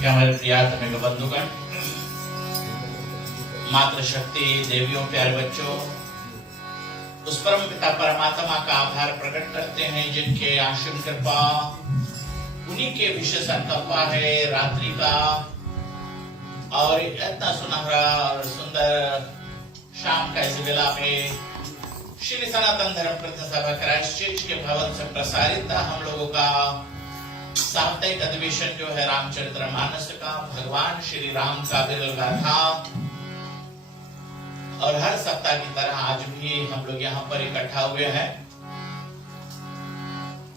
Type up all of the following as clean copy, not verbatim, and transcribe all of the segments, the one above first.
कि हमारे प्रियातम बंधुगण, मातृशक्ति देवियों, प्यारे बच्चों, उस परम पिता परमात्मा का आभार प्रकट करते हैं जिनके आशीष कृपा, उन्हीं के विशेष संकल्प है रात्रि का और इतना सुनहरा और सुंदर शाम का इस वेला में श्री सनातन धर्म प्रचार सभा क्राइस्ट चर्च के भवन से प्रसारित हम लोगों का साप्ताहिक अधिवेशन जो है रामचरितमानस का, भगवान श्री राम का विरल गाथा। और हर सप्ताह की तरह आज भी हम लोग यहाँ पर इकट्ठा हुए हैं।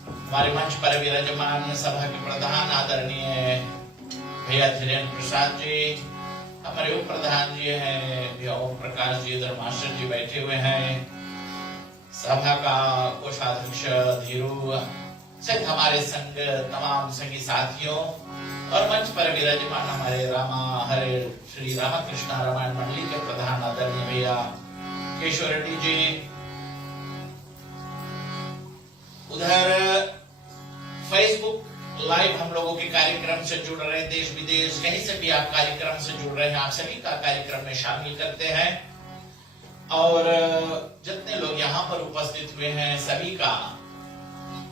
हमारे मंच पर विराजमान सभा के प्रधान आदरणीय भैया धीरेन्द्र प्रसाद जी, हमारे उप प्रधान जी हैं भैया ओम प्रकाश जी, उधर मास्टर जी बैठे हुए हैं, सभा का कोषाध्यक्ष धीरू सहित हमारे संग तमाम संगी साथियों और मंच पर विराजमान हमारे हरे श्री रामकृष्ण रामायण मंडली के प्रधान आदरणीय भैया केशव रेड्डी जी, उधर फेसबुक लाइव हम लोगों के कार्यक्रम से जुड़ रहे, देश विदेश कहीं से भी आप कार्यक्रम से जुड़ रहे हैं, आप सभी का कार्यक्रम में शामिल करते हैं और जितने लोग यहाँ पर उपस्थित हुए हैं सभी का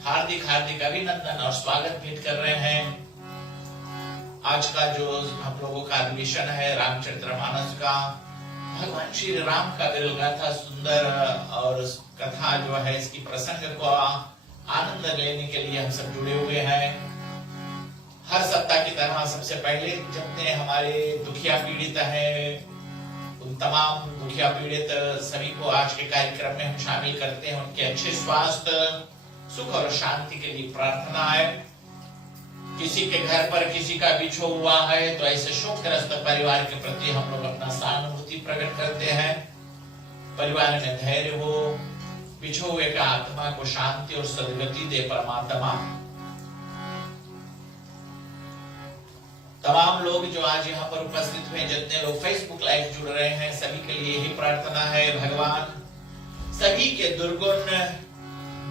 हार्दिक हार्दिक अभिनंदन और स्वागत भेंट कर रहे हैं। आज का जो हम लोगों का अधिवेशन है रामचरितमानस का, भगवान श्री राम का विरल गाथा सुंदर और कथा जो है इसकी प्रसंग को आनंद लेने के लिए हम सब जुड़े हुए हैं। हर सप्ताह की तरह सबसे पहले जितने हमारे दुखिया पीड़ित हैं उन तमाम दुखिया पीड़ित सभी को आज के कार्यक्रम में हम शामिल करते हैं। उनके अच्छे स्वास्थ्य, सुख और शांति के लिए प्रार्थना है। किसी के घर पर किसी का बिछो हुआ है तो ऐसे शोकग्रस्त परिवार के प्रति हम लोग अपना सहानुभूति प्रकट करते हैं। परिवार में धैर्य हो, बिछो हुए का आत्मा को शांति और सद्गति दे परमात्मा। तमाम लोग जो आज यहाँ पर उपस्थित हुए, जितने लोग फेसबुक लाइव जुड़ रहे हैं, सभी के लिए यही प्रार्थना है भगवान सभी के दुर्गुण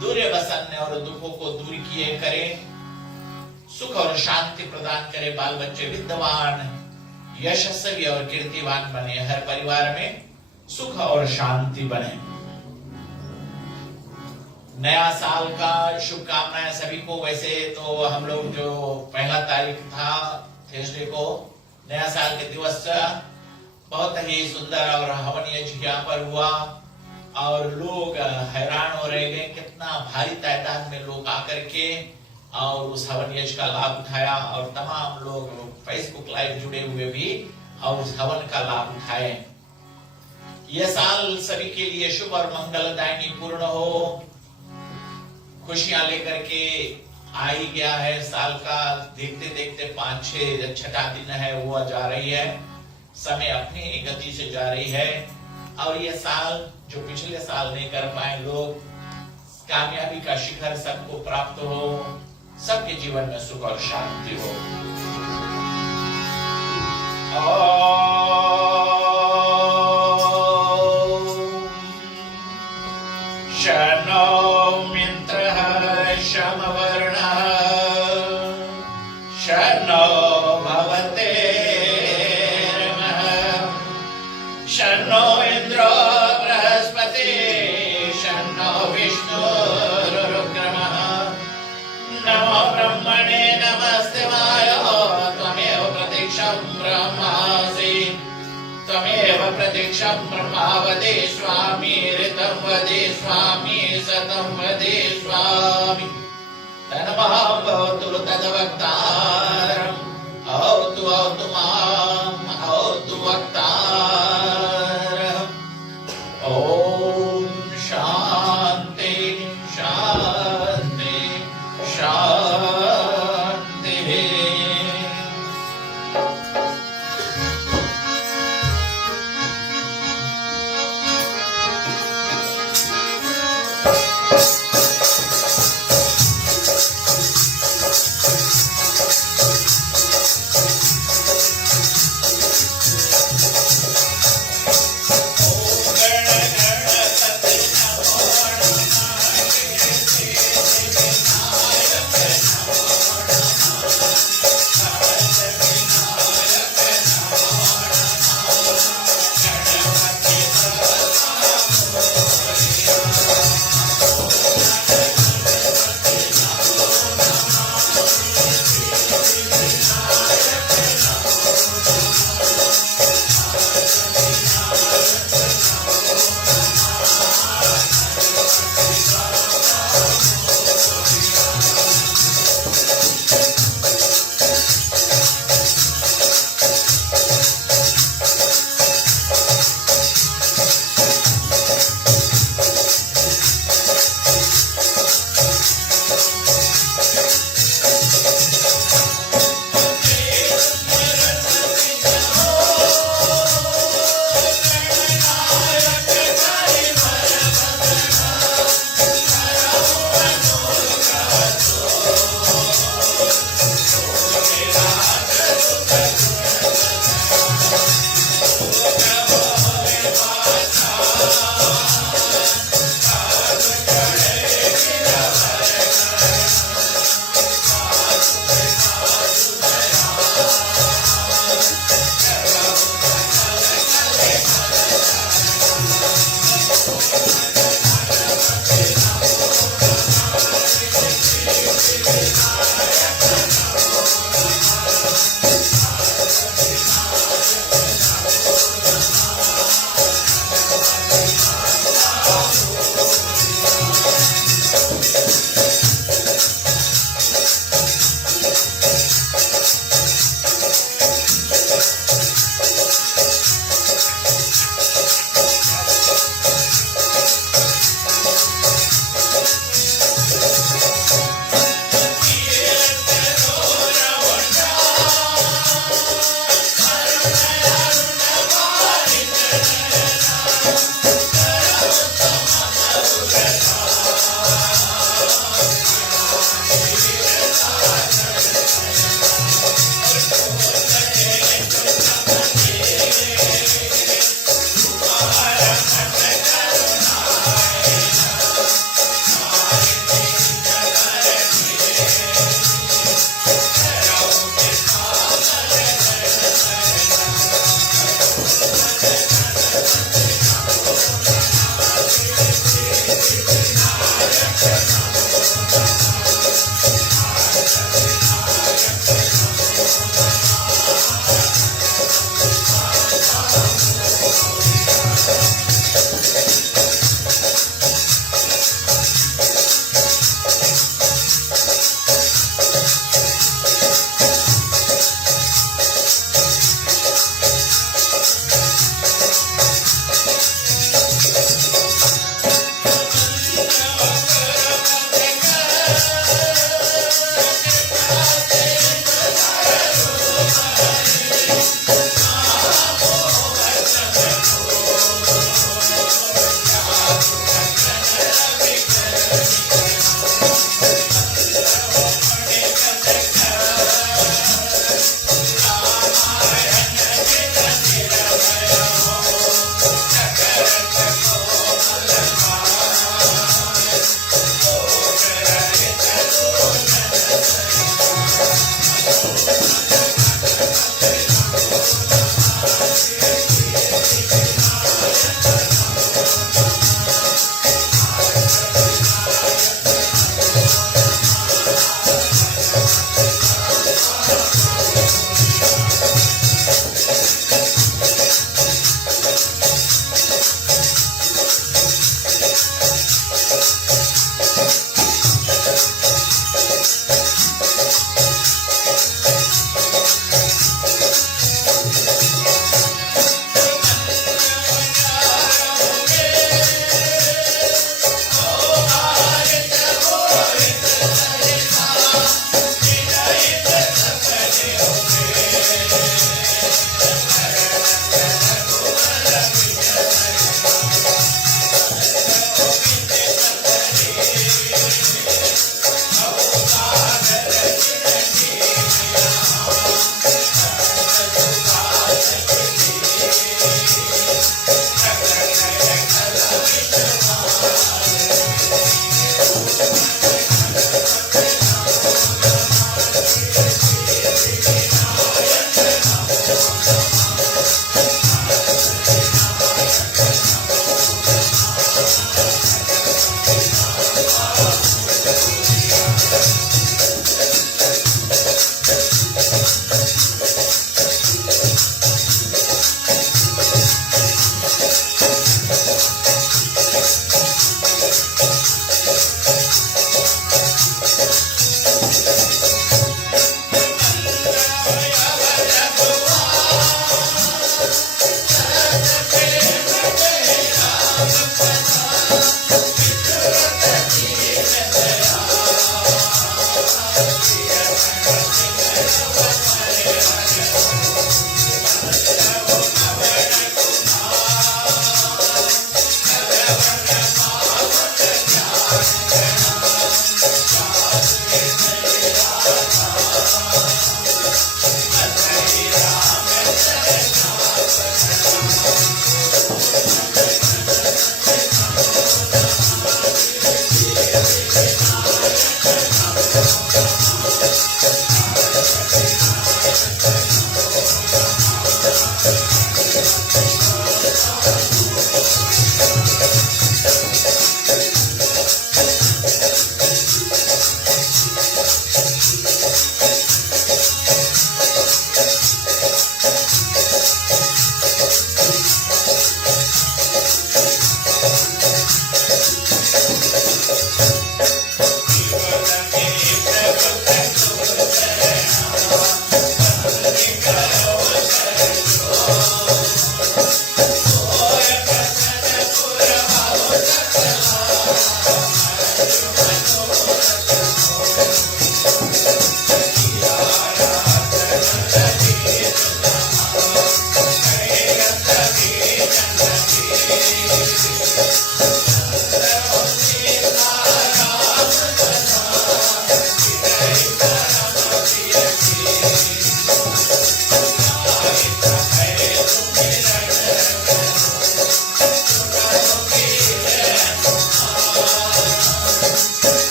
दूर बसन्ने और दुखों को दूर किए करे, सुख और शांति प्रदान करे, बाल बच्चे विद्वान, यशस्वी और कीर्तिवान बने, हर परिवार में सुख और शांति बने। नया साल का शुभकामनाएं सभी को। वैसे तो हम लोग जो पहला तारीख था थर्सडे को नया साल के दिवस बहुत ही सुंदर और हवन यज्ञ यहाँ पर हुआ और लोग हैरान हो रहे हैं कितना भारी तादाद में लोग आकर के और उस हवन यज्ञ का लाभ उठाया और तमाम लोग फेसबुक लाइव जुड़े हुए भी और उस हवन का लाभ उठाए। यह साल सभी के लिए शुभ और मंगलदायी पूर्ण हो, खुशियां लेकर के आ ही गया है। साल का देखते देखते 5-6 छठा दिन है वो जा रही है, समय अपनी गति से जा रही है और ये साल जो पिछले साल नहीं कर पाए लोग, कामयाबी का शिखर सबको प्राप्त हो, सबके जीवन में सुख और शांति हो। शनो मित्रः शमवर्णः शनो भवते शनो इंद्रो बृहस्पति शनो विष्णुरुक्रमः नमो ब्रह्मणे नमस्तेवाय त्वमेव प्रतीक्षं ब्रह्मासि त्वमेव प्रतीक्षं ब्रह्मा वदे स्वामी ऋतं वदे स्वामी सतं वदे स्वामी तन्मः भवतु तद्वक्तारम् औतु माम् औतु वक्तारम्। ॐ शान्ति शान्ति शान्तिः।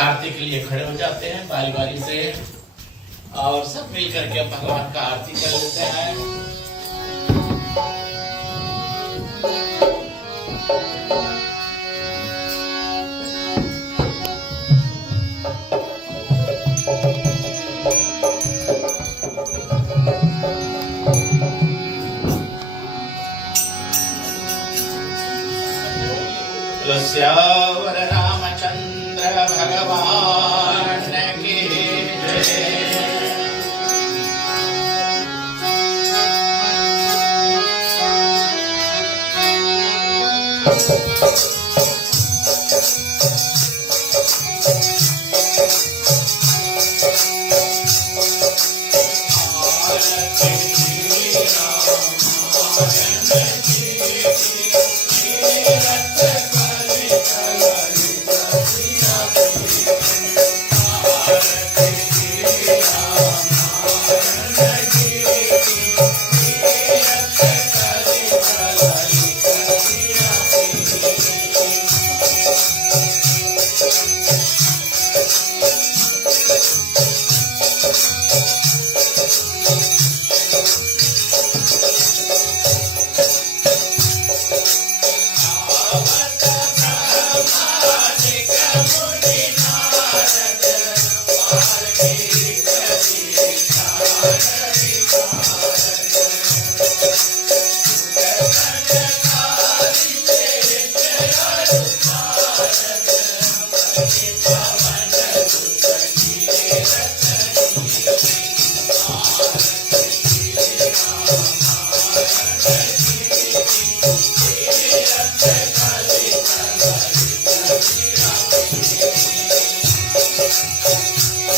आरती के लिए खड़े हो जाते हैं बारी बारी से और सब मिल करके भगवान का आरती कर लेते हैं। तुलस्यावर रामचंद्र भगवान की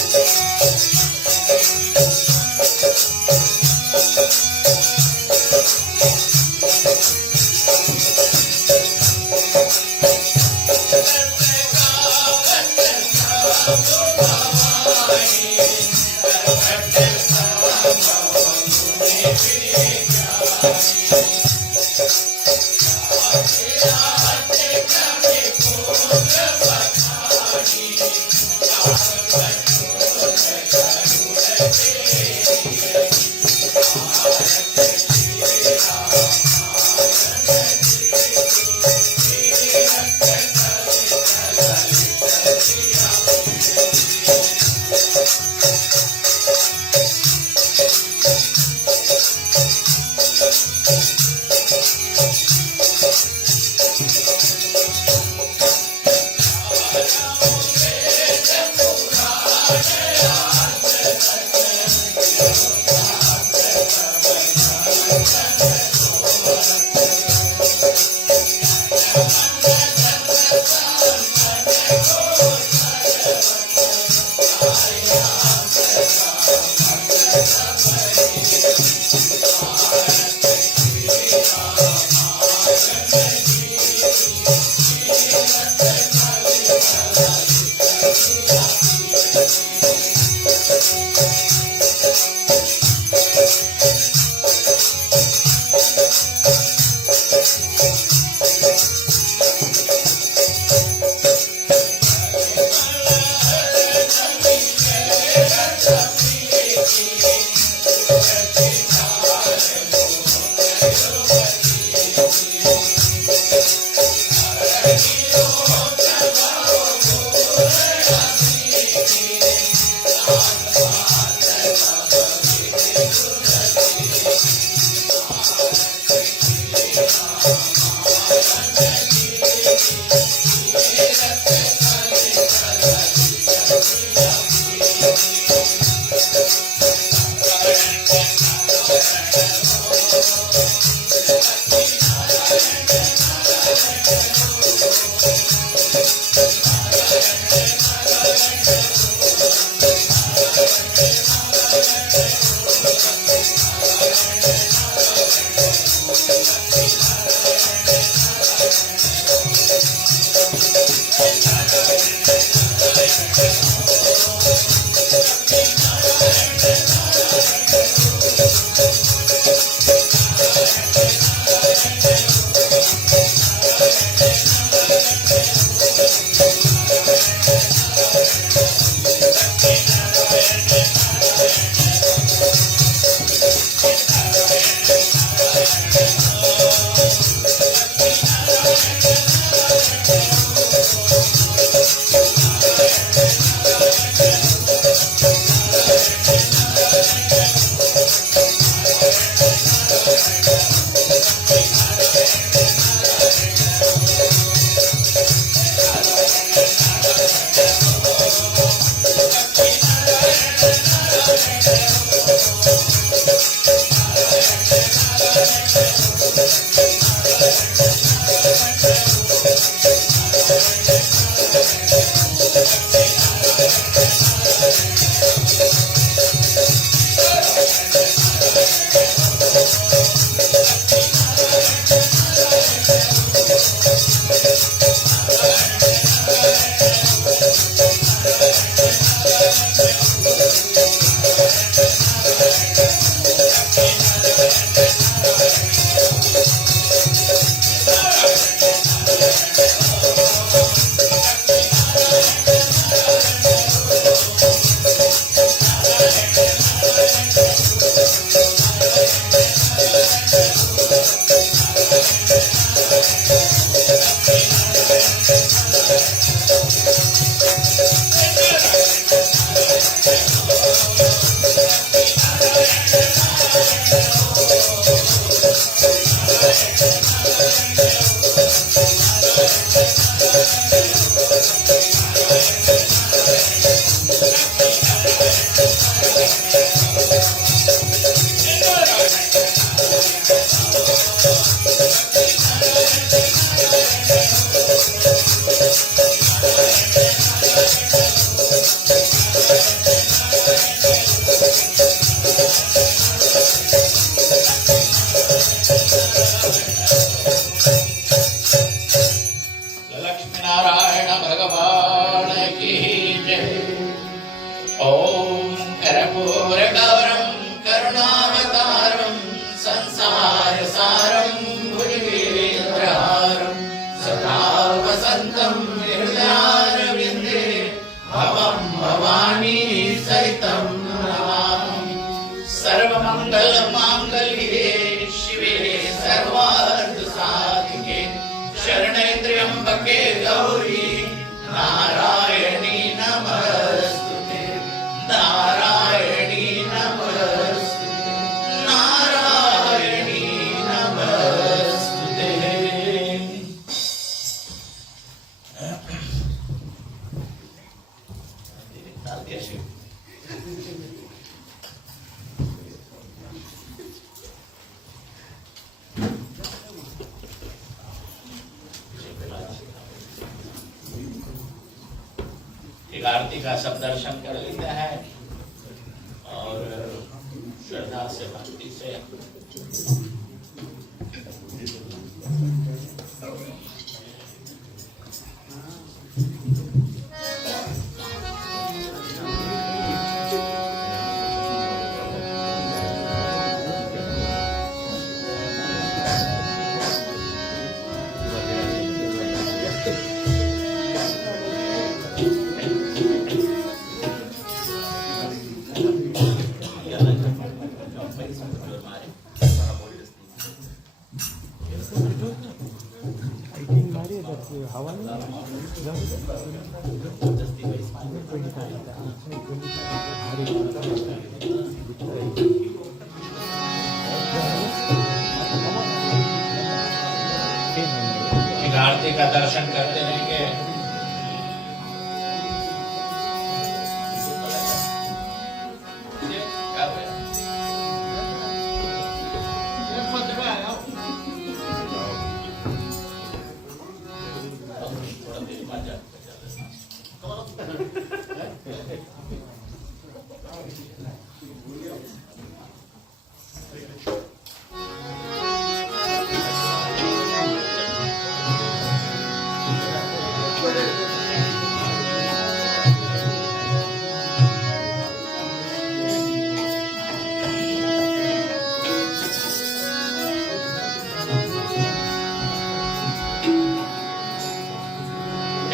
जय। ओम कर्पूरगौरं करुणावतारं संसारसारं भुजगेन्द्रहारं सदा वसन्तं हृदयारविन्दे भवं भवानी सहितं नमामि। सर्वमङ्गलमाङ्गल्ये शिवे सर्वार्थसाधिके शरणे त्र्यम्बके गौरी नारायणी नमस्तुते नारायणी नमस्तुते नारायणी नमस्तुते। एक आरती का सब दर्शन कर लेते हैं और श्रद्धा से भक्ति से एक आरती का दर्शन करते रहेंगे।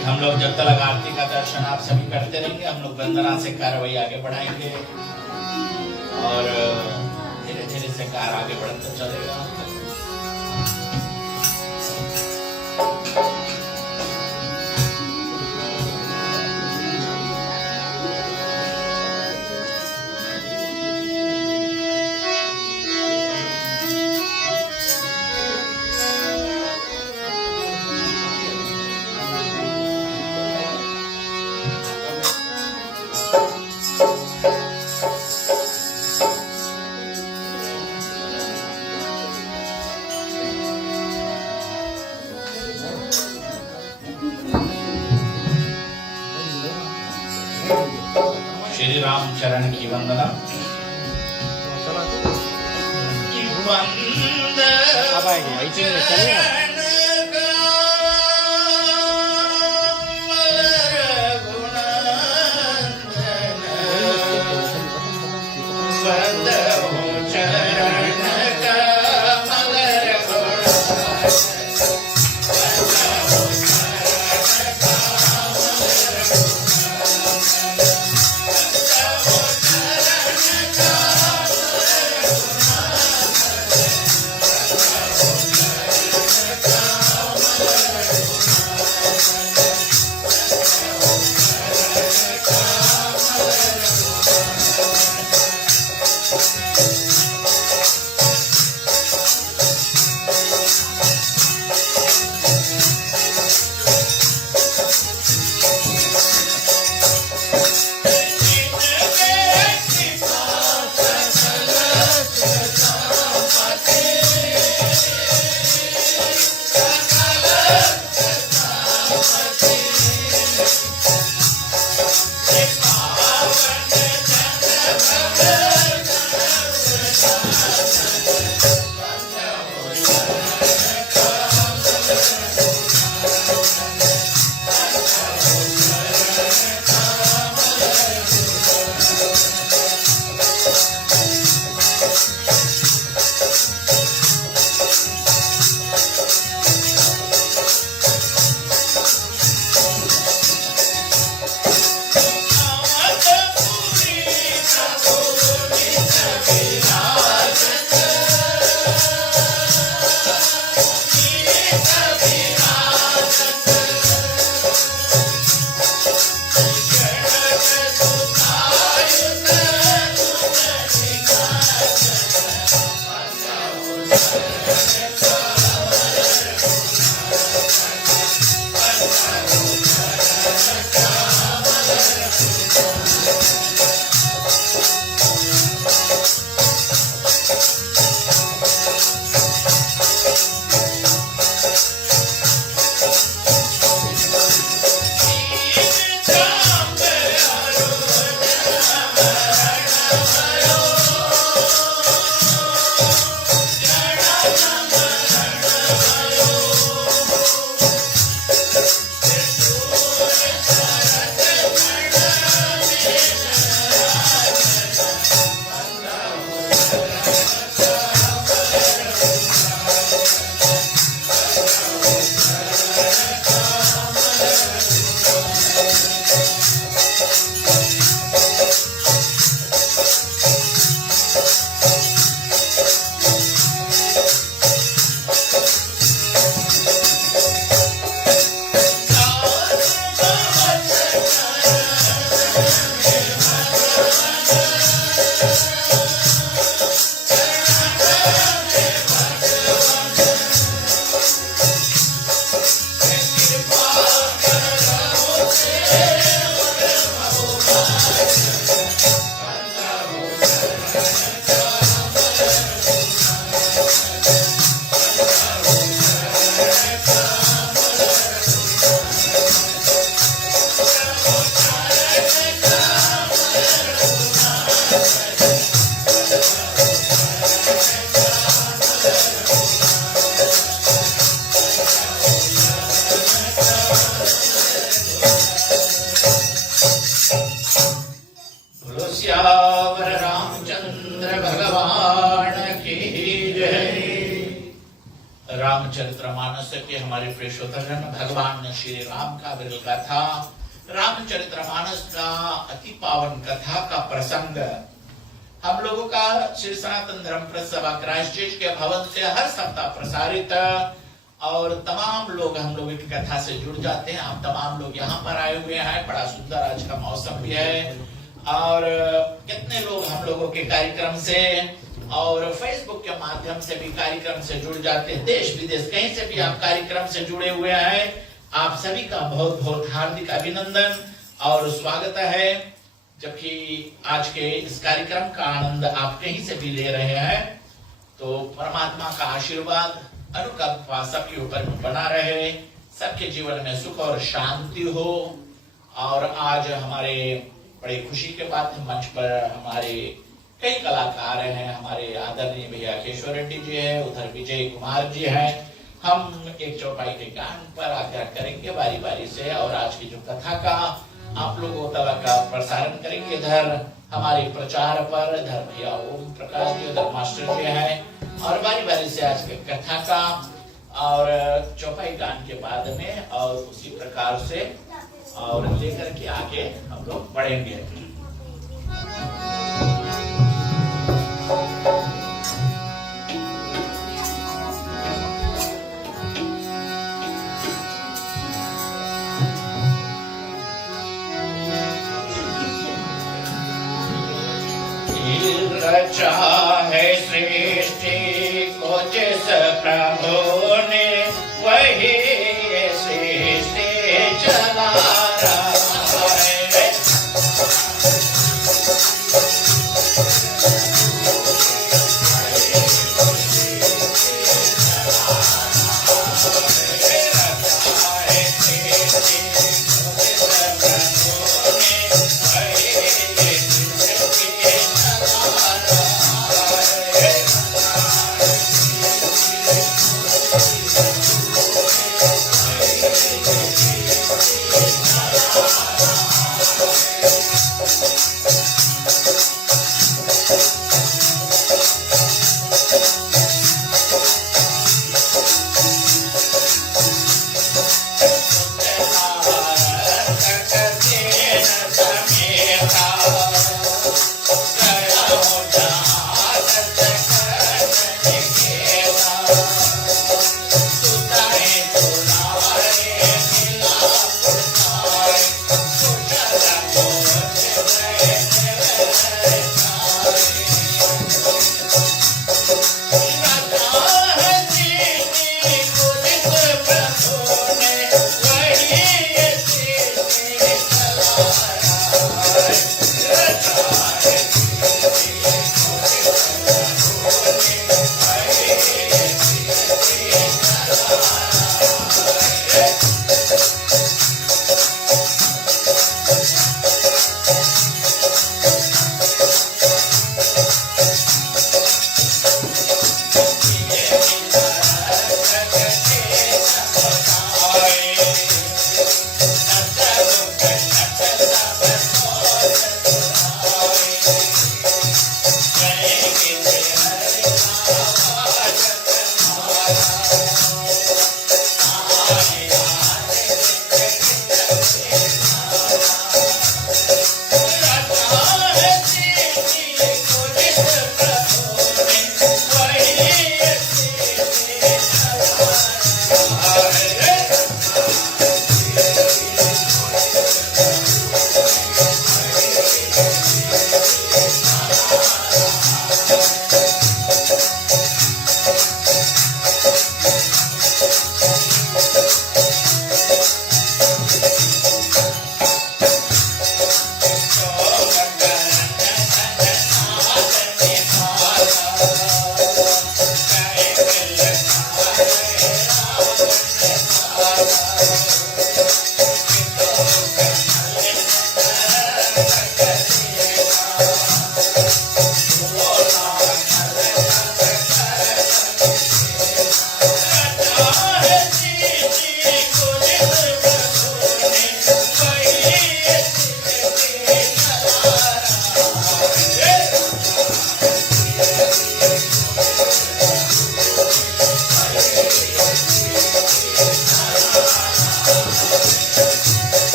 हम लोग जब तक आरती का दर्शन आप सभी करते रहेंगे, हम लोग वंदना से कार्रवाई आगे बढ़ाएंगे और धीरे धीरे से कार्य आगे बढ़ता चलेगा। श्री राम चरण की वंदना। अब आएंगे वही चीज में चले आप। सियावर रामचंद्र भगवान की जय। रामचरितमानस के हमारे प्रेषोत्तम भगवान श्री राम का विरल कथा, रामचरितमानस का अति पावन कथा का प्रसंग हम लोगों का श्री सनातन धर्म प्रसभा क्राइस्ट चर्च के भवन से हर सप्ताह प्रसारित, और तमाम लोग हम लोगों की कथा से जुड़ जाते हैं। आप तमाम लोग यहाँ पर आए हुए हैं, बड़ा सुंदर आज का मौसम भी है, और कितने लोग हम लोगों के कार्यक्रम से और फेसबुक के माध्यम से भी कार्यक्रम से जुड़ जाते हैं। देश विदेश कहीं से भी आप कार्यक्रम से जुड़े हुए हैं, आप सभी का बहुत बहुत हार्दिक अभिनंदन और स्वागत है। जबकि आज के इस कार्यक्रम का आनंद आप कहीं से भी ले रहे हैं, तो परमात्मा का आशीर्वाद अनुकंपा सबके ऊपर बना रहे, सबके जीवन में सुख और शांति हो। और आज हमारे बड़ी खुशी के बात है, मंच पर हमारे कई कलाकार हैं। हमारे आदरणीय भैया केशव रेड्डी जी है, उधर विजय कुमार जी हैं। हम एक चौपाई के गान पर आग्रह करेंगे बारी बारी से, और आज की जो कथा का आप लोगों तक का प्रसारण करेंगे। इधर हमारे प्रचार पर इधर भैया ओम प्रकाश जी, उधर मास्टर जी हैं, और बारी बारी से आज की कथा का और चौपाई गान के बाद में और उसी प्रकार से और लेकर के आगे हम लोग बढ़ेंगे। रचा है सृष्टि को जिस प्रभु ने, वही सृष्टि चला रहा है।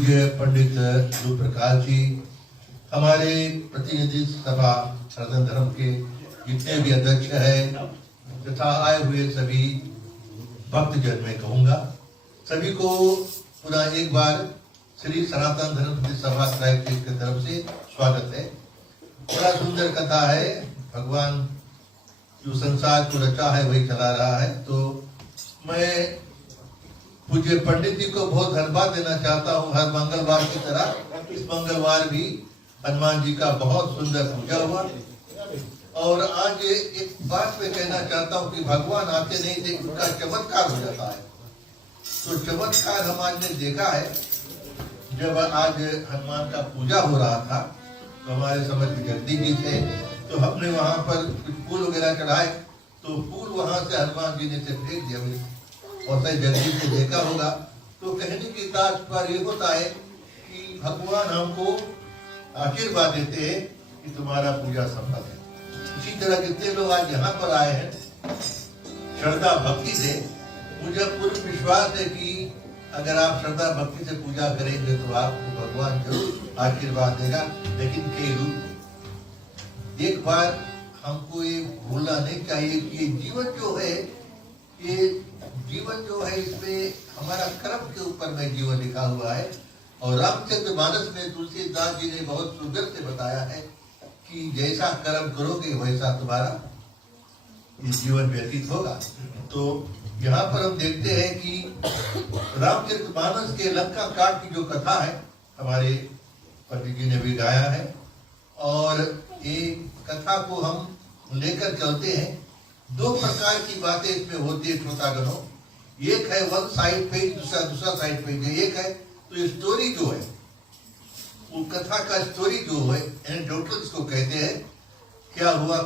पूज्य पंडित ध्रुव प्रकाश जी, हमारे प्रतिनिधि सभा सनातन धर्म के जितने भी अध्यक्ष हैं तथा आए हुए सभी भक्तजन में कहूंगा, सभी को पुनः एक बार श्री सनातन धर्म सभा क्रैफिट की तरफ से स्वागत है। बड़ा सुंदर कथा है। भगवान जो संसार को रचा है वही चला रहा है। तो मैं पूज्य पंडित जी को बहुत धन्यवाद देना चाहता हूँ। हर मंगलवार की तरह इस मंगलवार भी हनुमान जी का बहुत सुंदर पूजा हुआ। और आज एक बात मैं कहना चाहता हूँ कि भगवान आते नहीं थे, उनका चमत्कार हो जाता है। तो चमत्कार हम आज ने देखा है। जब आज हनुमान का पूजा हो रहा था तो हमारे समझ जगदीश जी थे, तो हमने वहां पर कुछ फूल वगैरह चढ़ाए, तो फूल वहां से हनुमान जी ने से फेंक दिया मुझे। और सही जगदीश ने देखा होगा। तो कहने की तात्पर्य ये होता है कि भगवान हमको आशीर्वाद देते हैं कि तुम्हारा पूजा सफल है। इसी तरह जितने लोग आज यहाँ पर आए हैं श्रद्धा भक्ति से, मुझे पूर्ण विश्वास है कि अगर आप श्रद्धा भक्ति से पूजा करेंगे तो आपको भगवान जरूर आशीर्वाद देगा। लेकिन कई रूप एक बार हमको ये भूलना नहीं चाहिए कि ये जीवन जो है इसमें हमारा कर्म के ऊपर में जीवन लिखा हुआ है। और रामचंद्र मानस में तुलसीदास जी ने बहुत सुंदर से बताया है कि जैसा कर्म करोगे वैसा तुम्हारा ये जीवन व्यतीत होगा। तो यहाँ पर हम देखते हैं कि रामचरित मानस के लंका कांड की जो कथा है हमारे पंडित जी ने भी गाया है। और ये कथा को हम लेकर चलते हैं। दो प्रकार की बातें इसमें होती है श्रोतागणों। एक है वन साइड पेज, दूसरा साइड पेज। एक है तो स्टोरी जो है वो कथा का स्टोरी जो है एनेक्डोटल इसको कहते हैं, क्या हुआ।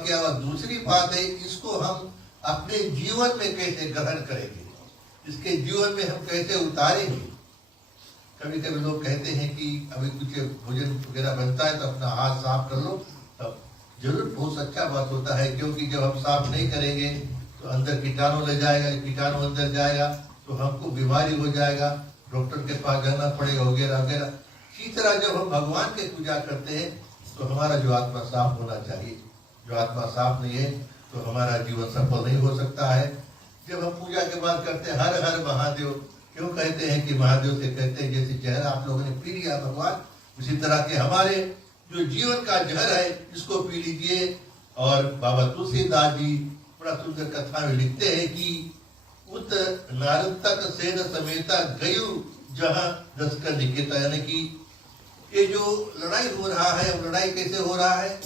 दूसरी बात है इसको हम अपने जीवन में कैसे ग्रहण करेंगे, इसके जीवन में हम कैसे उतारेंगे। कभी कभी लोग कहते हैं कि अभी कुछ भोजन वगैरह बनता है तो अपना हाथ साफ कर लो, तब जरूर बहुत अच्छा बात होता है। क्योंकि जब हम साफ नहीं करेंगे तो अंदर कीटाणु ले जाएगा, कीटाणु अंदर जाएगा तो हमको बीमारी हो जाएगा, डॉक्टर के पास जाना पड़ेगा वगैरह वगैरह। इसी तरह जब हम भगवान की पूजा करते हैं तो हमारा जो आत्मा साफ होना चाहिए। जो आत्मा साफ नहीं है तो हमारा जीवन सफल नहीं हो सकता है। जब हम पूजा के बाद करते हैं हर हर महादेव, क्यों कहते हैं कि महादेव से कहते हैं जैसे जहर आप लोगों ने पी लिया भगवान, उसी तरह के हमारे जो जीवन का जहर है इसको पी लीजिए। और बाबा तुलसीदास जी बड़ा सुंदर कथा में लिखते हैं कि उत नारद तक सेन समेता गयु जहां दस का निकेता, यानी कि ये जो लड़ाई हो रहा है, लड़ाई कैसे हो रहा है,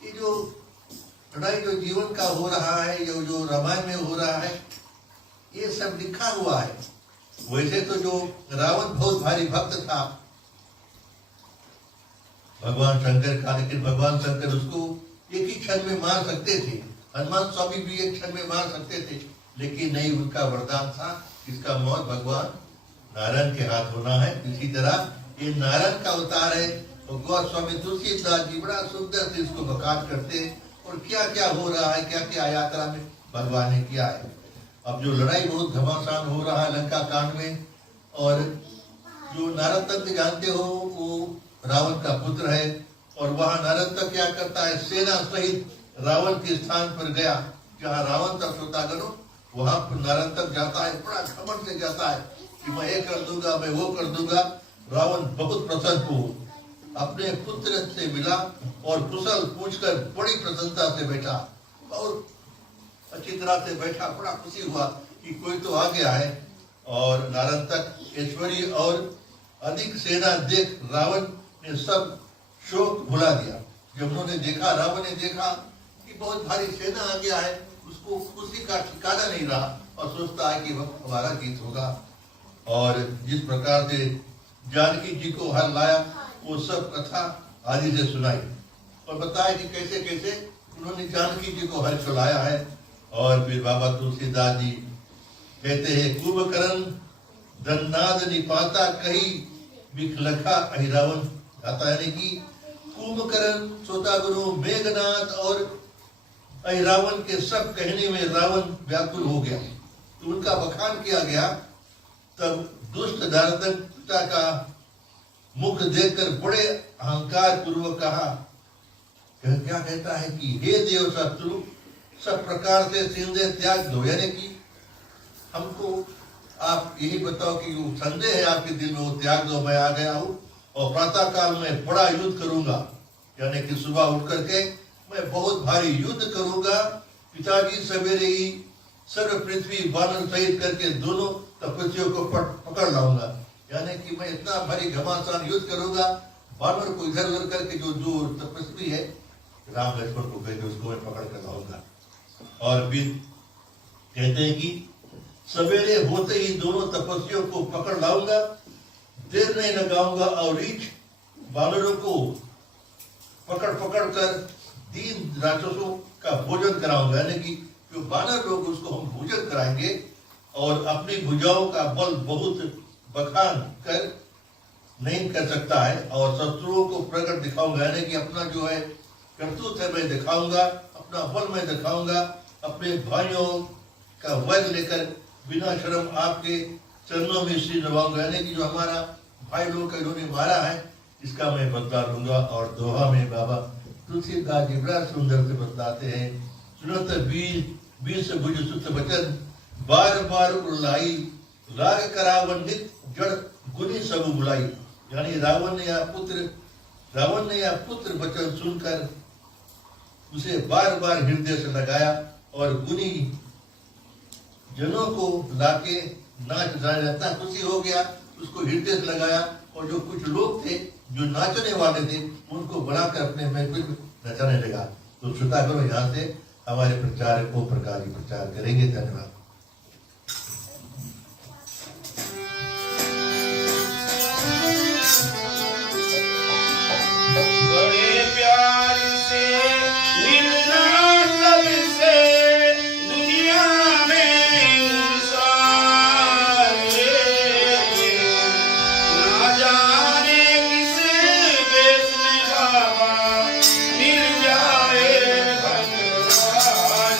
ये जो लड़ाई जो जीवन का हो रहा है, जो रामायण में हो रहा है, ये सब लिखा हुआ है। वैसे तो जो रावण बहुत भारी भक्त था भगवान शंकर का, लेकिन भगवान शंकर उसको एक ही क्षण में मार सकते थे। हनुमान स्वामी भी एक क्षण में मार सकते थे, लेकिन नहीं, उनका वरदान था इसका मौत भगवान नारायण के हाथ होना है। इसी तरह ये नारायण का अवतार है। तो गोस्वामी तुलसीदास जी बड़ा सुंदर से इसको बखान करते हैं और क्या क्या हो रहा है, क्या क्या यात्रा में भगवान ने किया है। अब जो लड़ाई बहुत घमासान हो रहा है लंका कांड में, और जो नारद तक जानते हो वो रावण का पुत्र है, और वहां नारद तक क्या करता है, सेना सहित रावण के स्थान पर गया जहाँ रावण तक श्रोतागणों, वहां पर नारद तक जाता है, बड़ा घमंड से जाता है कि मैं ये कर दूंगा, मैं वो कर दूंगा। रावण बहुत प्रसन्न हो, अपने पुत्र से मिला और कुशल पूछकर बड़ी प्रसन्नता से बैठा और अच्छी तरह से बैठा। बड़ा खुशी हुआ कि कोई तो आ गया है। और नारद तक ऐश्वर्य और अधिक सेना देख रावण ने सब शोक भुला दिया। जब उन्होंने देखा, रावण ने देखा कि बहुत भारी सेना आ गया है, उसको खुशी का ठिकाना नहीं रहा और सोचता है कि वह हमारा जीत होगा। और जिस प्रकार से जानकी जी को हर लाया वो सब कथा आदि से सुनाई और बताया कि कैसे कैसे उन्होंने जानकी जी को हर चलाया है। और फिर बाबा तुलसीदास जी कहते हैं, कुंभकर्ण धननाद निपाता कही विखलखा अहिरावण आता, यानी कि कुंभकर्ण, श्रोतागुरु, मेघनाथ और अहिरावण के सब कहने में रावण व्याकुल हो गया। तो उनका बखान किया गया। तब दुष्ट नारद पिता का मुख देखकर बड़े अहंकार पूर्वक कहा, क्या कहता है कि हे देव शत्रु, सब प्रकार से सिंधे त्याग दो, यानी कि हमको आप यही बताओ कि वो संदेह है आपके दिल में, वो त्याग दो, मैं आ गया हूँ और प्रातः काल में बड़ा युद्ध करूंगा, यानी कि सुबह उठ करके मैं बहुत भारी युद्ध करूंगा। पिताजी सवेरे ही सर्व पृथ्वी वानर सहित करके दोनों तपस्वियों को पकड़ लाऊंगा, यानी कि मैं इतना भारी घमासान युद्ध करूंगा, वानर को इधर उधर करके जो जो तपस्वी है राम लक्ष्मण को कहते उसको मैं पकड़ कर लाऊंगा। और फिर कहते हैं कि सवेरे होते ही दोनों तपस्वियों को पकड़ लाऊंगा, देर नहीं लगाऊंगा और रीछ वानरों को पकड़ पकड़ कर दीन राक्षसों का भोजन कराऊंगा, यानी कि जो वानर लोग उसको हम भोजन कराएंगे और अपनी भुजाओं का बल बहुत बखान कर नहीं कर सकता है और शत्रुओं को प्रकट दिखाऊंगा, यानी कि अपना जो है करतूत है मैं दिखाऊंगा, अपना बल मैं दिखाऊंगा, अपने भाइयों का वध लेकर बिना शर्म आपके चरणों में श्री नवाऊंगा, यानी कि जो हमारा भाई लोग का इन्होंने मारा है इसका मैं बदला लूंगा। और दोहा में बाबा तुलसीदास जी बड़ा सुंदर से बतलाते हैं, सुनत बीस भुज सुत वचन, बार बार उल्लाई, राग करावंडित जड़ गुनी सब बुलाई, यानी रावण ने या पुत्र वचन सुनकर उसे बार बार हृदय से लगाया और गुनी जनों को लाके नाच रहता खुशी हो गया, उसको हृदय से लगाया और जो कुछ लोग थे जो नाचने वाले थे उनको बनाकर अपने महफिल में नचाने लगा। तो श्रोता करो यहाँ से हमारे प्रचार को प्रकारी प्रचार करेंगे। धन्यवाद। बड़े प्यार से मिलना सबसे दुनिया में इंसान है, ना जाने किस देश में बाबा मिल जाए भगवान।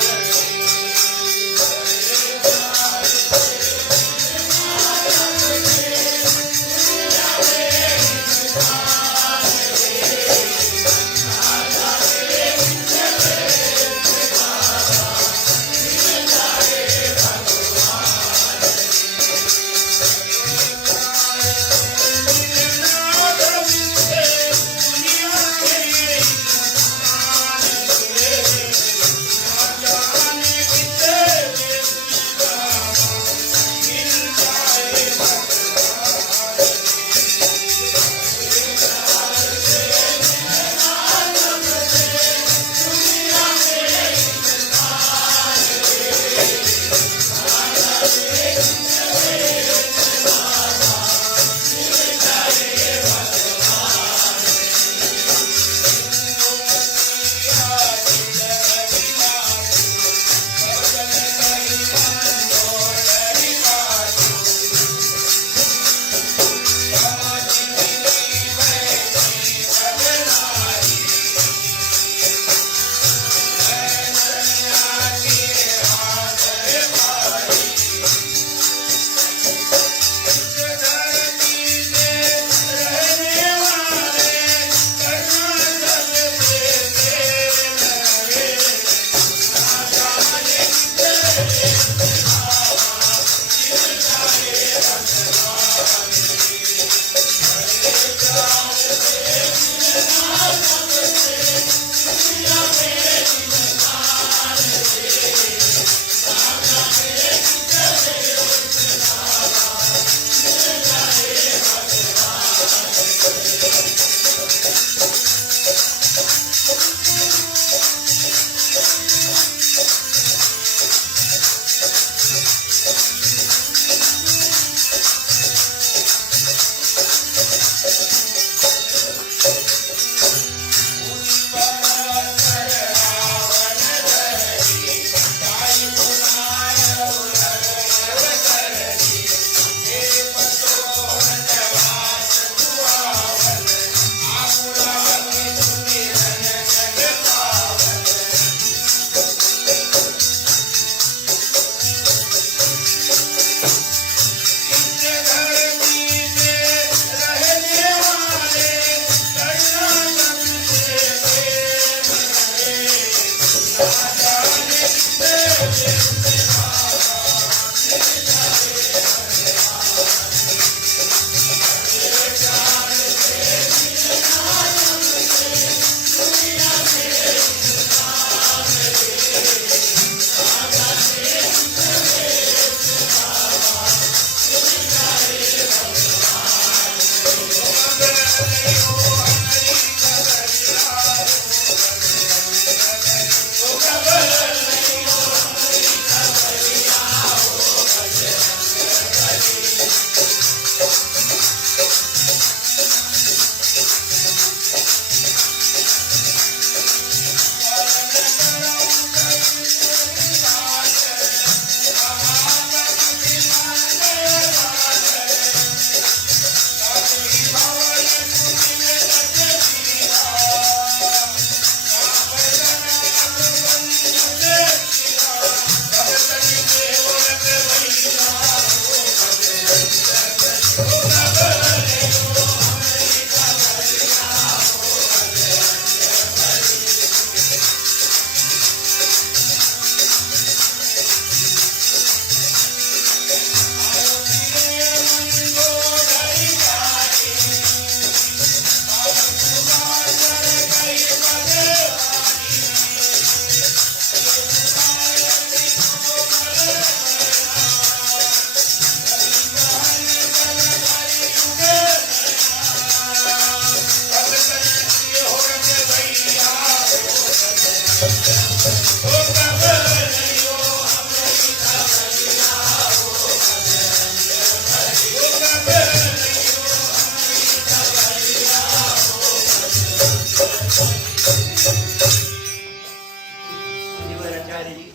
आचार्य जी,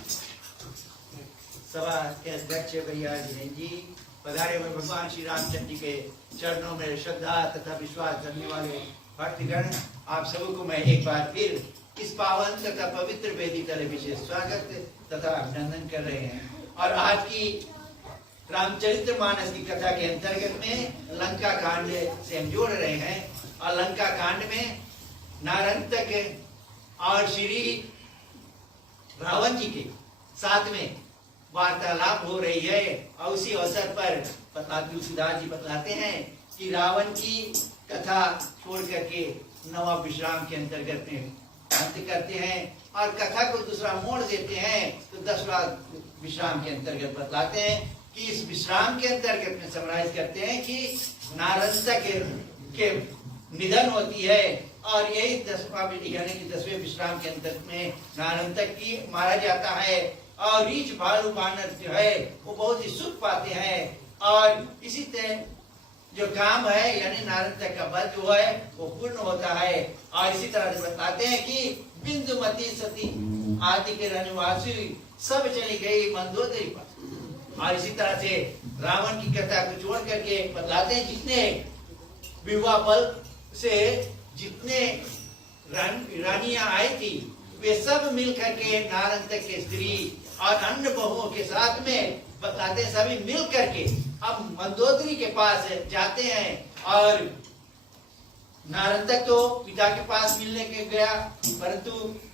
सभा के अध्यक्ष भैया जैन जी, पधारे हुए भगवान श्री रामचंद्र जी के चरणों में श्रद्धा तथा विश्वास करने वाले भक्तगण, आप सबको मैं एक बार फिर इस पावन तथा पवित्र वेदी तले विशेष स्वागत तथा अभिनंदन कर रहे हैं। और आज की रामचरितमानस की कथा के अंतर्गत में लंका कांड से हम जोड़ रहे हैं। और लंका कांड में नारंतक और श्री रावण जी के साथ में वार्तालाप हो रही है। और उसी अवसर पर तुलसीदास जी बतलाते हैं कि रावण की कथा छोड़ करके नवा विश्राम के अंतर्गत में अंत करते हैं और कथा को दूसरा मोड़ देते हैं। तो 10वां विश्राम के अंतर्गत बतलाते हैं कि इस विश्राम के अंतर्गत में समराइज करते हैं कि नारंतक के निधन होती है। और यही 10वां यानी कि 10वें विश्राम के अंतर्गत में नारंतक की मारा जाता है। और रीछ भालू बानर जो है वो बहुत ही सुख पाते हैं। और इसी तरह जो काम है यानी नारंतक का बल जो है वो पूर्ण होता है। और इसी तरह से बताते हैं कि बिंदुमती सती आदि के रहनेवासी सब चली गई मंदोदरी पर। और इसी तरह से रावण की कथा को छोड़ करके बताते हैं जितने विवाह बल से जितने रानियां आई थी वे सब मिलकर के नारंतक के स्त्री और अन्य बहुओं के साथ में बताते हैं सभी मिल करके अब मंदोदरी के पास जाते हैं। और नारंतक तो पिता के पास मिलने के गया, परंतु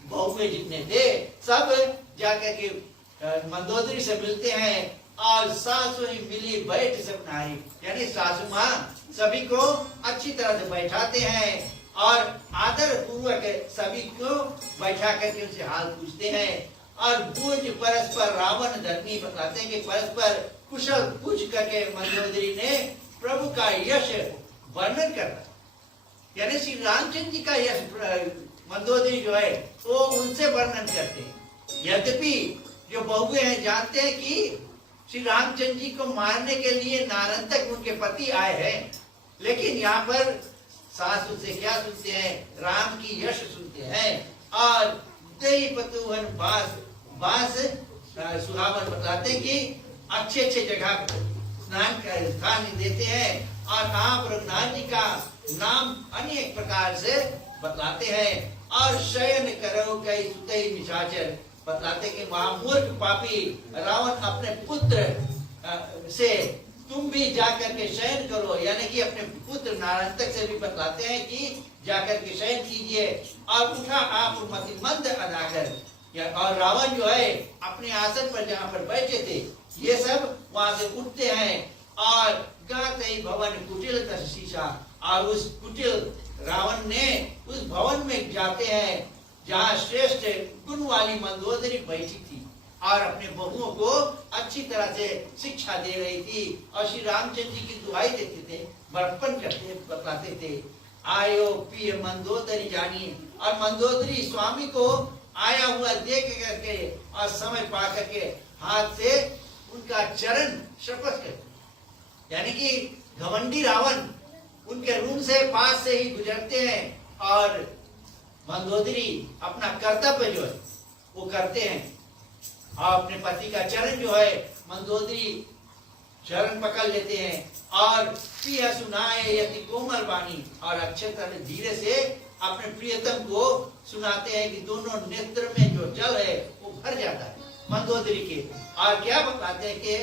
बहुए जितने थे सब जाकर के मंदोदरी से मिलते हैं। और सासु ही मिली बैठ सब नारी, यानी सासु माँ सभी को अच्छी तरह से बैठाते हैं और आदर पूर्वक सभी को बैठा करके उनसे हाल पूछते हैं। और पूज परस्पर रावण धर्मी बताते हैं कि परस्पर कुशल पूछ करके मंदोदरी ने प्रभु का यश वर्णन करता, यानी श्री रामचंद्र जी का यश मंदोदरी जो है वो उनसे वर्णन करते हैं। यद्यपि जो बहुए हैं जानते हैं कि श्री रामचंद्र जी को मारने के लिए नारंतक उनके पति आए हैं, लेकिन यहाँ पर सासु से क्या सुनते हैं, राम की यश सुनते हैं। और दही पतुहन बास सुहावन बताते हैं कि अच्छे अच्छे जगह स्नान का स्थान देते हैं। और आप रघुनाथ जी का नाम अनेक प्रकार से बतलाते हैं। और शयन करो कई सुतई निशाचर बतलाते कि महामूर्ख पापी रावण अपने पुत्र से तुम भी जाकर के शयन करो, यानी कि अपने पुत्र नारंतक से भी बतलाते हैं कि जाकर के शयन कीजिए। और उठा आप मति मंद अनागर, और रावण जो है अपने आसन पर जहाँ पर बैठे थे ये सब वहां से उठते हैं और गाते भवन कुटिल शीशा, और उस कुटिल रावण ने उस भवन में जाते हैं जहाँ श्रेष्ठ गुण वाली मंदोदरी बैठी थी और अपने बहुओं को अच्छी तरह से शिक्षा दे रही थी। और श्री रामचंद्र जी की दुहाई देते थे, बड़प्पन करते बताते थे, आयो पिय मंदोदरी जानी। और मंदोदरी स्वामी को आया हुआ देख करके और समय पा करके हाथ से उनका चरण शपथ करते, यानी कि घमंडी रावण उनके रूम से पास से ही गुजरते हैं और मंदोदरी अपना कर्तव्य जो है वो करते हैं। और अपने पति का चरण जो है मंदोदरी चरण पकड़ लेते हैं और पिया सुनाए यति कोमल वाणी, और अच्छे तरह धीरे से अपने प्रियतम को सुनाते हैं कि दोनों नेत्र में जो जल है वो भर जाता है मंदोदरी के। और क्या बताते हैं कि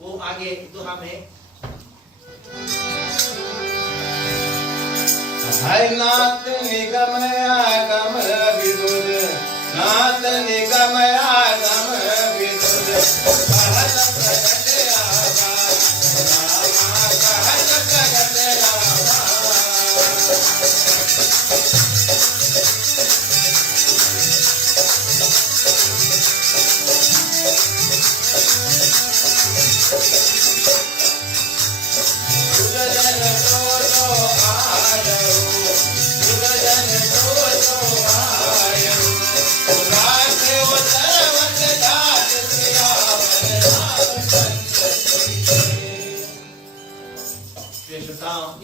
वो आगे दोहा में नाथ निगम आगम विदुर, नाथ निगम आगम विदुर, कहत प्रगट आभार, रामा कहत प्रगट आभार।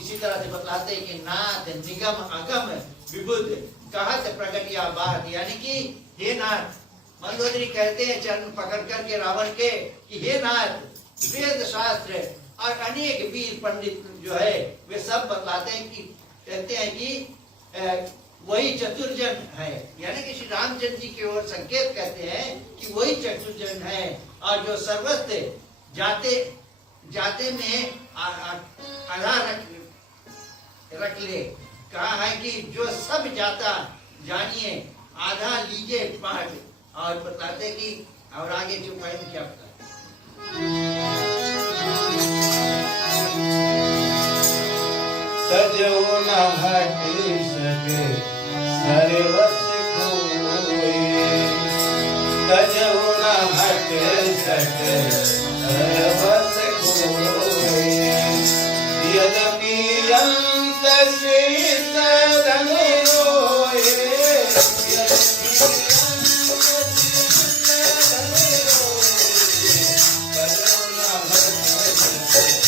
इसी तरह से बतलाते हैं कि नाथ निगम अगम विबुद्ध कहत प्रगट या बात, यानी कि हे नाथ मंदोदरी कहते हैं चरण पकड़ करके रावण के कि हे नाथ, वेद शास्त्र और अनेक वीर पंडित जो है वे सब बतलाते हैं कि कहते हैं कि वही चतुर्जन है, यानी कि श्री रामचंद्र जी की ओर संकेत करते हैं कि वही चतुर्जन है। और जो सर्वस्व जाते जाते में आधा रख ले, कहा है कि जो सब जाता जानिए आधा लीजिए पाठ। और बताते कि और आगे जो पॉइंट क्या बताते तजो न हट सके सर्वस खोए, तजो न हट सके सर्वस खोए, यद्यपि अंत शेष धन रोए, यद्यपि अंत शेष धन रोए, तजो न हट सके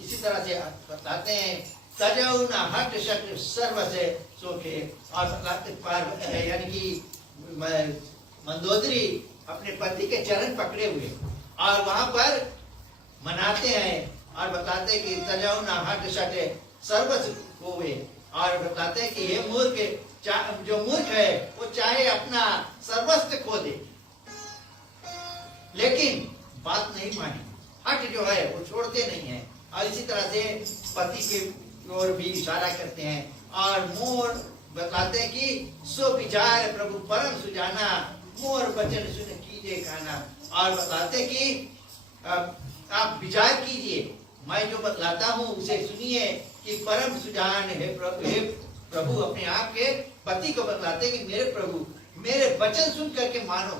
इसी तरह से बताते हैं तजौ न हट शक सर्व से सोखे। और यानी कि मंदोदरी अपने पति के चरण पकड़े हुए और वहां पर मनाते हैं और बताते कि तजौ न हट शक सर्व होवे। और बताते हैं कि ये मूर्ख, जो मूर्ख है वो चाहे अपना सर्वस्व खो दे लेकिन बात नहीं माने, हट जो है वो छोड़ते नहीं है। और इसी तरह से पति के ओर भी इशारा करते हैं और मोर बताते हैं कि सो विचार प्रभु परम सुजाना, मोर वचन सुन कीजिए काना। और बताते कि आप विचार कीजिए, मैं जो बतलाता हूँ उसे सुनिए कि परम सुजान है प्रभु अपने आप के पति को बतलाते कि मेरे प्रभु मेरे वचन सुन करके मानो,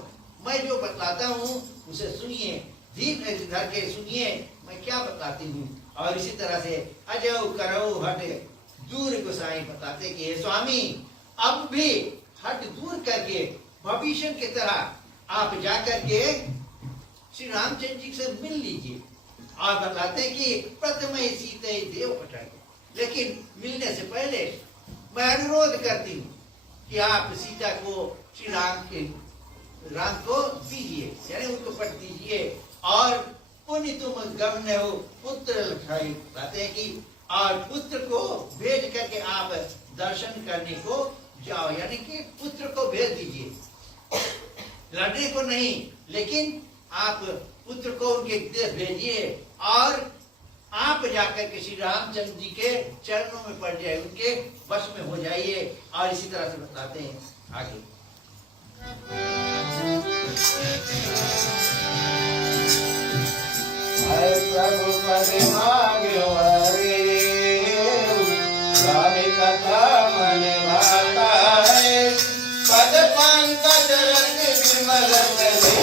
मैं जो बतलाता हूँ उसे सुनिए, धीर धर के सुनिए मैं क्या बताती हूँ। और इसी तरह से अजो करो हट दूर गोसाई बताते कि हे स्वामी अब भी हट दूर करके भविष्य की तरह आप जाकर के श्री रामचंद्र जी से मिल लीजिए, और बताते हैं कि प्रथम सीते देव पटाई, लेकिन मिलने से पहले मैं अनुरोध करती हूँ कि आप सीता को श्री राम को दीजिए, यानी उनको पट दीजिए, और पुण्य तुम गमन हो पुत्र लखाई, कहते हैं कि और पुत्र को भेज करके आप दर्शन करने को जाओ, यानी कि पुत्र को भेज दीजिए, लड़ने को नहीं, लेकिन आप पुत्र को उनके देश भेजिए और आप जाकर के श्री रामचंद्र जी के चरणों में पड़ जाए, उनके वश में हो जाइए। और इसी तरह से बताते हैं आगे। प्रभु पद मांग्यो हरे, स्वामी कथा मन भाता है, पद पंकज रख विमल करे।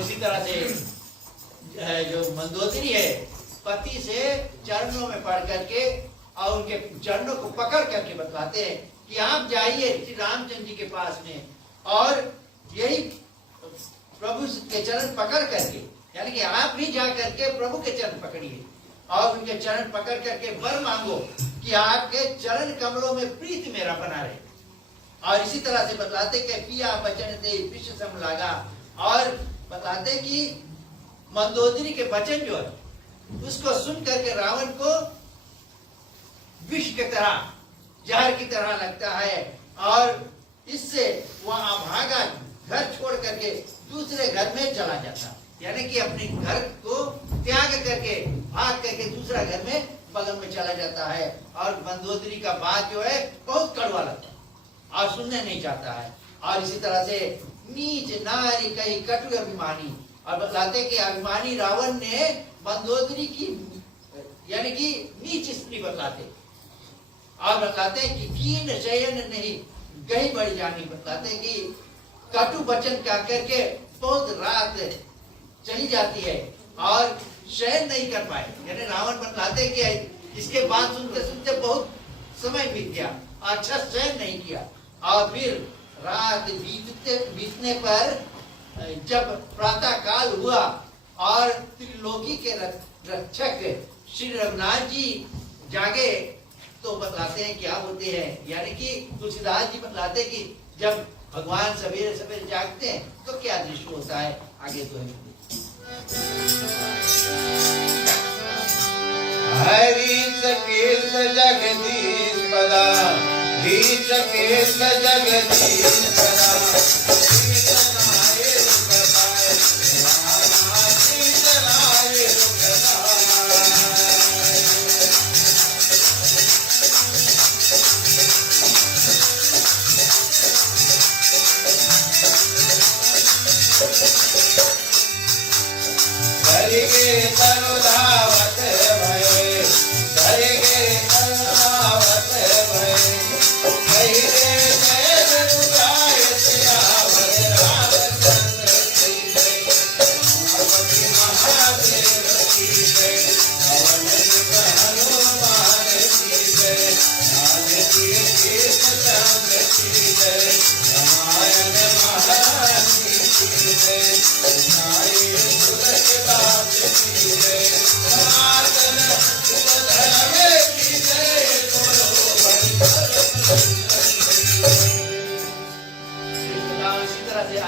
इसी तरह से जो मंदोदरी है, पति से चरणों में पड़ करके और उनके चरणों को पकड़ करके बतलाते हैं कि आप जाइए श्री रामचंद्र जी के पास में, और यही प्रभु के चरण पकड़ करके, यानी कि आप भी जा करके प्रभु के चरण पकड़िए और उनके चरण पकड़ करके वर मांगो कि आपके चरण कमलों में प्रीति मेरा बना रहे। और इसी तरह से बतलाते कि पिया बचन दे विश्व सम लागा, और बताते कि मंदोदरी के वचन जो है उसको सुन करके रावण को विष की तरह, जहर की तरह लगता है, और इससे वह भागा, घर छोड़ करके दूसरे घर में चला जाता, यानी कि अपने घर को त्याग करके भाग करके दूसरा घर में बगल में चला जाता है। और मंदोदरी का बात जो है बहुत कड़वा लगता है और सुनने नहीं चाहता है। और इसी तरह से नीच नारी कई कटु अभिमानी, और बताते कि अभिमानी रावण ने मंदोदरी की यानी कि नीच स्त्री बताते, और बताते कि कीन शयन नहीं गई बड़ी जानी, बताते कि कटु वचन कह करके बहुत रात चली जाती है और शयन नहीं कर पाए, यानी रावण बतलाते कि इसके बाद सुनते सुनते बहुत समय बीत गया, अच्छा शयन नहीं किया। और फिर रात बीतने पर जब प्रातः काल हुआ और त्रिलोकी के रक्षक श्री रघुनाथ जी जागे, तो बताते हैं क्या होते हैं, यानी कि तुलसीदास जी बताते कि जब भगवान सवेरे सवेरे जागते हैं तो क्या दृश्य होता है। आगे तो हरीश केश जगदीश पदा, हरीश केश जगदीश पदा, तनुधावत भये, धरिगे तनुधावत भये।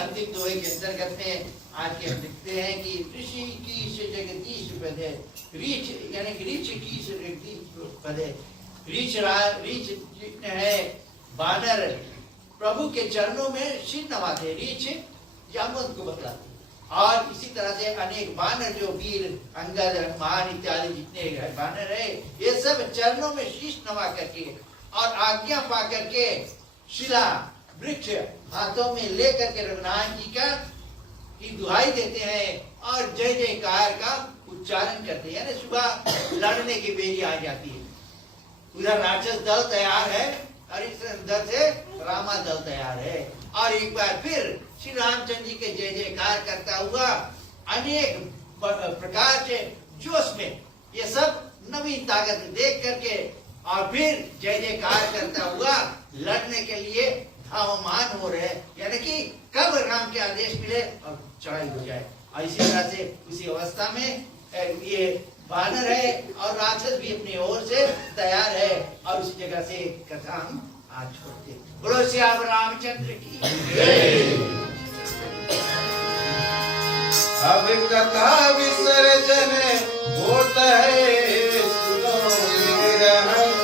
अंतिम दोहे के अंतर्गत में आज के हम लिखते हैं कि ऋषि कीश जगदीश पदे, रीछ यानी कि रीछ कीश जगदीश पदे, रीछ है बानर प्रभु के चरणों में सिर नवाते, रीछ जामुन को बतलाते। और इसी तरह से अनेक बानर जो वीर अंगद हनुमान इत्यादि जितने बानर है, ये सब चरणों में शीश नवा करके और आज्ञा पा करके शिला वृक्ष हाथों में लेकर के रघुनाथ जी का की दुहाई देते हैं और जय जयकार का उच्चारण करते हैं। यानी सुबह लड़ने की बेरी आ जाती है, उधर राक्षस दल तैयार है और इस दल से रामा दल तैयार है, और एक बार फिर श्री रामचंद्र जी के जय जयकार करता हुआ अनेक प्रकार से जोश में ये सब नवीन ताकत देख करके और फिर जय जयकार करता हुआ लड़ने के लिए धावमान हो रहे, यानी कि कब राम के आदेश मिले और चढ़ाई हो जाए। और इसी तरह से उसी अवस्था में ये बानर है और राक्षस भी अपनी ओर से तैयार है, और उसी जगह से कथा हम आज छोड़ते। बोलो श्याम रामचंद्र की। अब कथा विसर्जन होता है, सुनो वीर हनुमान।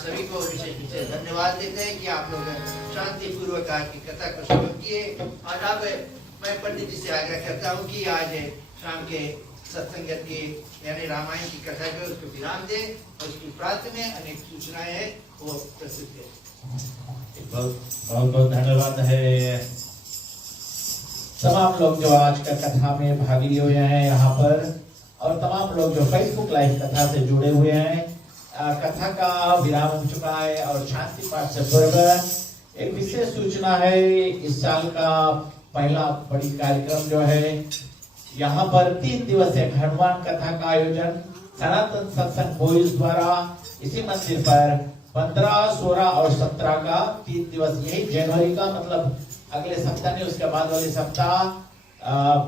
सभी को विशेष धन्यवाद देते हैं कि आप लोग शांति पूर्वक आज की कथा को शुरू किए। और अब मैं पंडित जी से आग्रह करता हूँ कि आज शाम के सत्संगत के यानी रामायण की कथा जो उसको विराम दे और उसकी प्रांत में अनेक सूचनाएं है वो प्रस्तुत करें। बहुत बहुत धन्यवाद है तमाम लोग जो आज का कथा में भाग लिए हुए हैं यहाँ पर, और तमाम लोग जो फेसबुक लाइव कथा से जुड़े हुए हैं। कथा का विराम हो चुका है और शांति पाठ से पूर्व एक विशेष सूचना है। इस साल का पहला बड़ी कार्यक्रम जो है यहाँ पर 3 दिवसीय हनुमान कथा का आयोजन सनातन सत्संग बॉयज द्वारा इसी मंदिर पर 15, 16 और 17 का 3 दिवस, यही जनवरी का मतलब अगले सप्ताह नहीं, उसके बाद वाले सप्ताह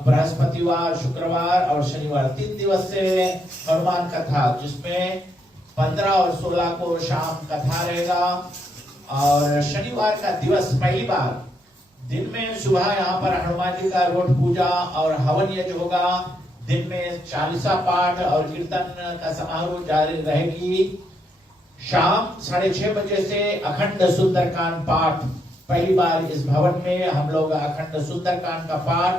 बृहस्पतिवार, शुक्रवार और शनिवार 3 दिवस से हनुमान कथा, जिसमें 15 और 16 को शाम कथा रहेगा और शनिवार का दिवस पहली बार दिन में सुबह यहाँ पर हनुमान जी का रोट पूजा और हवन यज्ञ होगा। दिन में चालीसा पाठ और कीर्तन का समारोह जारी रहेगी। शाम 6:30 बजे से अखंड सुंदरकांड पाठ, पहली बार इस भवन में हम लोग अखंड सुंदरकांड का पाठ,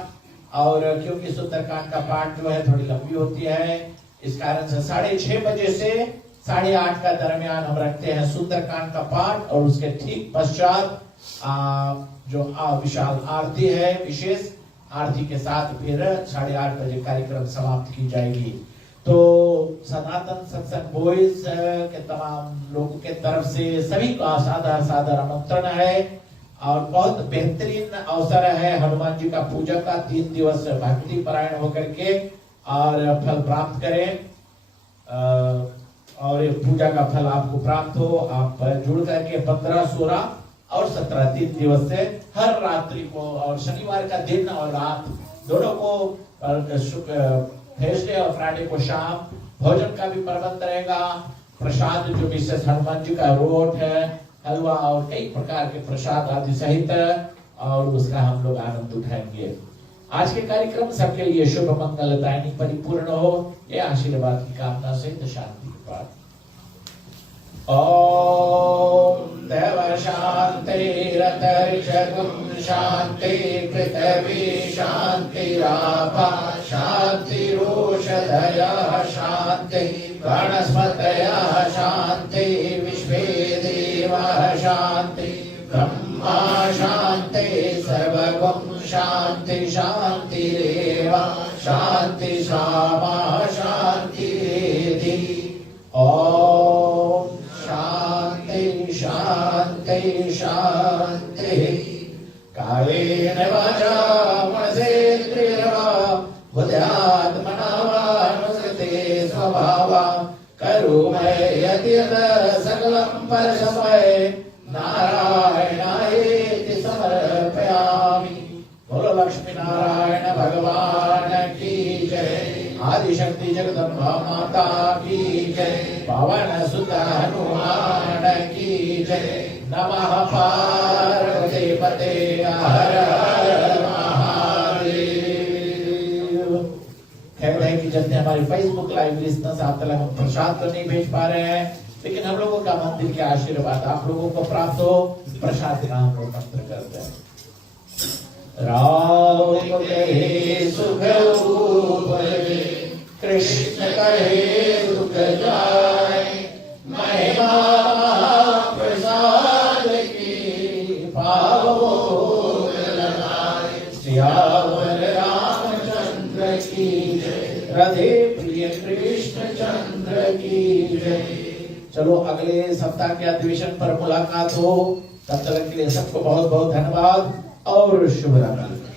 और क्योंकि सुंदरकांड का पाठ जो है थोड़ी लंबी होती है, इस कारण से 6:30 बजे से 8:30 का दरमियान हम रखते हैं सुंदरकांड का पाठ, और उसके ठीक पश्चात जो विशाल आरती है, विशेष आरती के साथ फिर 8:30 बजे कार्यक्रम समाप्त की जाएगी। तो सनातन सत्संग बॉयज के तमाम लोगों के तरफ से सभी का सादर आमंत्रण है और बहुत बेहतरीन अवसर है हनुमान जी का पूजा का। 3 दिवस भक्ति परायण होकर के और फल प्राप्त करें और पूजा का फल आपको प्राप्त हो। आप जुड़ करके 15, 16 और 17 3 दिवस से हर रात्रि को और शनिवार का दिन और रात दोनों को, थर्सडे और फ्राइडे को शाम भोजन का भी प्रबंध रहेगा। प्रसाद जो विशेष हनुमान जी का रोट है, हलवा और कई प्रकार के प्रसाद आदि सहित, और उसका हम लोग आनंद उठाएंगे। आज के कार्यक्रम सबके लिए शुभ मंगलदायिनी परिपूर्ण हो, ये आशीर्वाद की कामना सहित शांति के पाठ। ओम देव शांतिरतरिषगुं शांति पृथ्वी शांतिरापा शांतिरोषधयः शांति वनस्पतयः शांति विश्वे देवाः शांति ब्रह्मा शांति सर्वगुं शांति शांतिरेव शांति सामा शांतिरेधि। ओम शांति शांति शांति। कायेन वाचा मनसेन्द्रियर्वा बुद्ध्यात्मना वा नुसृते स्वभावा करोमि यद्यत् सकलं परस्मै नारायणायेति समर्पयामि। बोलो लक्ष्मी नारायण भगवान की जय। आदिशक्ति जगदम्बा माता की जय। पवन सुत हनुमान की जय। नमः पार्वती पते हर हर महादेव। खैर है कि जब हमारे फेसबुक लाइव लिस्टर्स आप तक हम प्रसाद तो नहीं भेज पा रहे हैं, लेकिन हम लोगों का मंदिर के आशीर्वाद आप लोगों को प्राप्त हो, प्रसाद का हम लोग मंत्र करते हैं। राम कहे सुख उपजे, कृष्ण कहे दुख जाय, महिमा प्रसाद की पावो लगाए। सियावर रामचंद्र की जय, राधे प्रिय कृष्ण चंद्र की जय। चलो अगले सप्ताह के अधिवेशन पर मुलाकात हो, तब तक के लिए सबको बहुत बहुत धन्यवाद और शुभ रात्रि।